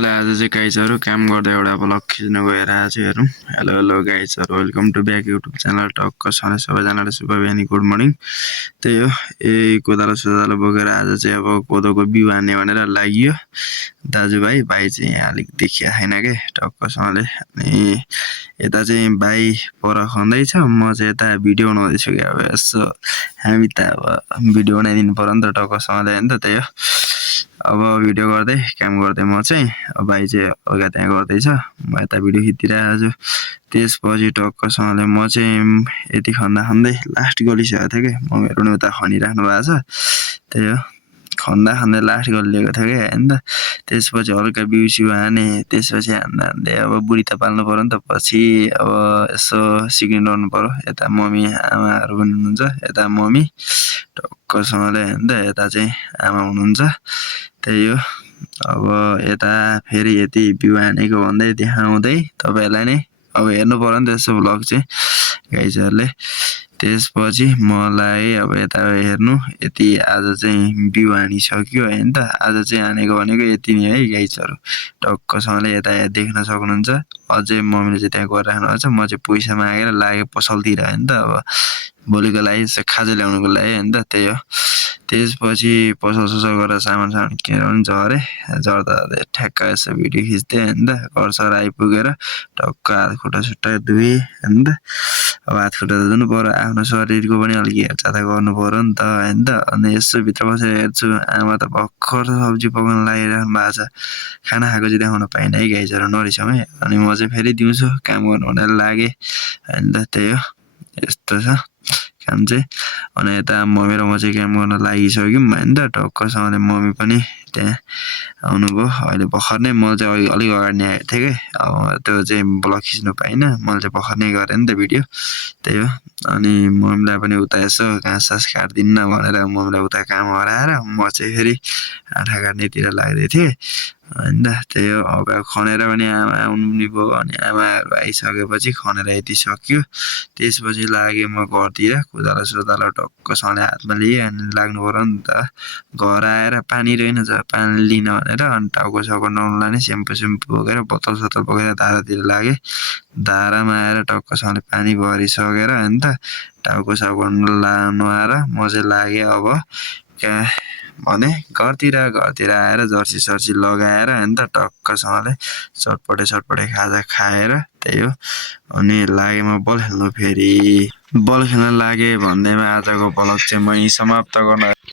टक्कसँगले आज चाहिँ गाइजहरु काम गर्दा एउटा ब्लग खिच्न गएर आज हेरौँ। हेलो गाइजहरु, welcome to back YouTube channel टक्कसँगले सबैजनालाई शुभ बिहानी गुड मर्निङ। त्यही हो, कोदालो सोदालो बोकेर आज चाहिँ अब कोदोको बिउ हान्ने भनेर लाग्यो दाजुभाइ। भाइ चाहिँ यहाँ अलिक देखिया छैन के टक्कसँगले। अनि यता चाहिँ भाइ पर खन्दैछ, म चाहिँ यता भिडियो बनाउँदैछु कि अब यसो हामी त अब भिडियो बनाइदिनु पर्यो नि त टक्कसँगले हैन त। त्यही हो, अब भिडियो गर्दै काम गर्दै म चाहिँ भाइ चाहिँ अगा त्यहाँ गर्दैछ, म यता भिडियो खिचिरहेको छु। त्यसपछि टक्कसँगले म चाहिँ यति खन्दा खन्दै लास्ट गलिसकेको थियो कि मम्मीहरु पनि उता खनिराख्नु भएको छ। त्यही हो, खन्दा खन्दै लास्ट गलिएको थियो कि हैन त। त्यसपछि हल्का बिउ सिउ हाने, त्यसपछि हान्दा हान्दै अब बुढी त पाल्नु पर्यो नि त, पछि अब यसो सिकिरहनु पर्यो। यता मम्मी आमाहरु पनि हुनुहुन्छ, यता मम्मी टक्कसँगले हैन त, यता चाहिँ आमा हुनुहुन्छ। त्यही हो, अब यता फेरि यति बिउ हानेको भन्दै देखाउँदै तपाईहरुलाई नै अब हेर्नु पर्यो नि त यसो भ्लग चाहिँ गाइजहरुले। त्यसपछि मलाई अब यता हेर्नु, यति आज चाहिँ बिउ हानिसक्यो हैन त। आज चाहिँ हानेको भनेको यति नै है गाइजहरु, टक्कसँगले यता देख्न सक्नुहुन्छ। अझै मम्मीले चाहिँ त्यहाँ गरिराख्नु भएको छ, म चाहिँ पैसा मागेर लागे पसलतिर हैन त, अब भोलिको लागि खाजा ल्याउनुको लागि हैन त। त्यही हो, त्यसपछि पसल ससल गरेर सामान किनेर पनि झर्दा ठ्याक्क यसो भिडियो खिच्दै हैन त। घरसर आइपुगेर टक्क हात खुट्टा सुट्टा धुए हैन त। अब हात खुट्टा त धुनु पर्यो, आफ्नो शरीरको पनि अलिक हेरचाह त गर्नु पर्यो नि त हैन त। अनि यसो भित्र बसेर हेर्छु, आमा त भर्खर सब्जी पकाउन लागिराख्नु भएको छ। खाना खाएको चाहिँ देखाउन पाइन है गाइजहरु, नरिसाउँ है। अनि म चाहिँ फेरि दिउँसो काम गर्नु भनेर लागे हैन त। त्यही हो, यस्तो छ काम चाहिँ। अनि यता मम्मी र म चाहिँ काम गर्न लागिसक्यौँ हैन त। टक्कसँगले मम्मी पनि त्यहाँ आउनुभयो अहिले भर्खर नै। म चाहिँ अलिक अगाडि नै आएको थिएँ कि, अब त्यो चाहिँ ब्लग खिच्नु पाइन, मैले चाहिँ भर्खर नै गरेँ नि त भिडियो। त्यही हो, अनि मम्मीलाई पनि उता यसो घाँस सास काट्दिन्न भनेर मम्मीलाई उता काम हराएर म चाहिँ फेरि आँठा काट्नेतिर लाग्दै थिएँ हैन त। त्यही हो, अब खनेर पनि आमा आउनु नि भयो। अनि आमाहरु आइसकेपछि खनेर यति सक्यो। त्यसपछि लागे म घरतिर, कोदालो सोदालो टक्कसँगले हातमा लिए अनि लाग्नु पर्यो नि त। घर आएर पानी रहेनछ, पानी लिन भनेर अनि टाउको साउको नुहाउनु लाने, स्याम्पू बोकेर बोतल सोतल बोकेर धारातिर लागे। धारामा आएर टक्कसँगले पानी भरिसकेर हैन त, टाउको साउको नुहाएर म चाहिँ लागे अब कहाँ भने घरतिर आएर जर्सी सर्सी लगाएर हैन त, टक्कसँगले चटपटे खाजा खाएर। त्यही हो, अनि लागे म बल खेल्नु। फेरि बल खेल्न लागे भन्दैमा आजको ब्लग चाहिँ मै समाप्त गर्न